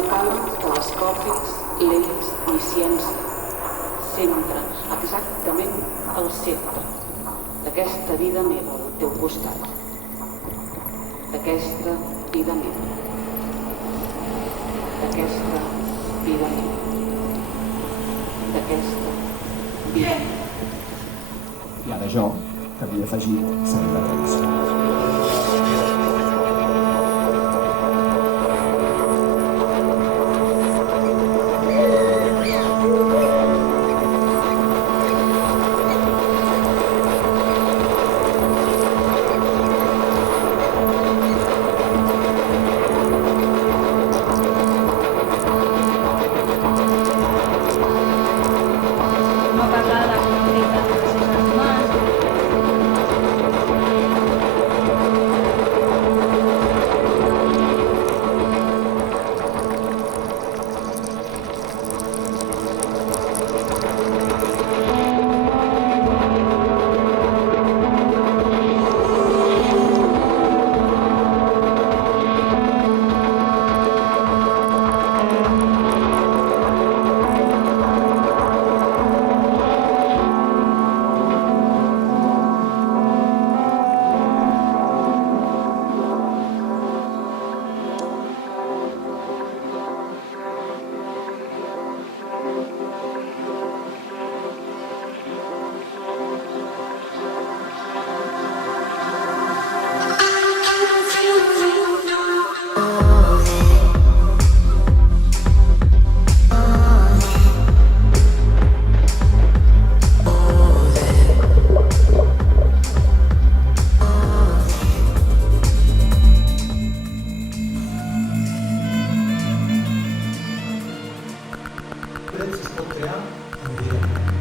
No calen telescopis, lents ni ciència. Sempre, exactament al centre d'aquesta vida meva al teu costat. D'aquesta vida meva. D'aquesta vida meva. D'aquesta vida meva. I ara jo, que havia afegit seguir la tradició. Es pot crear en directe.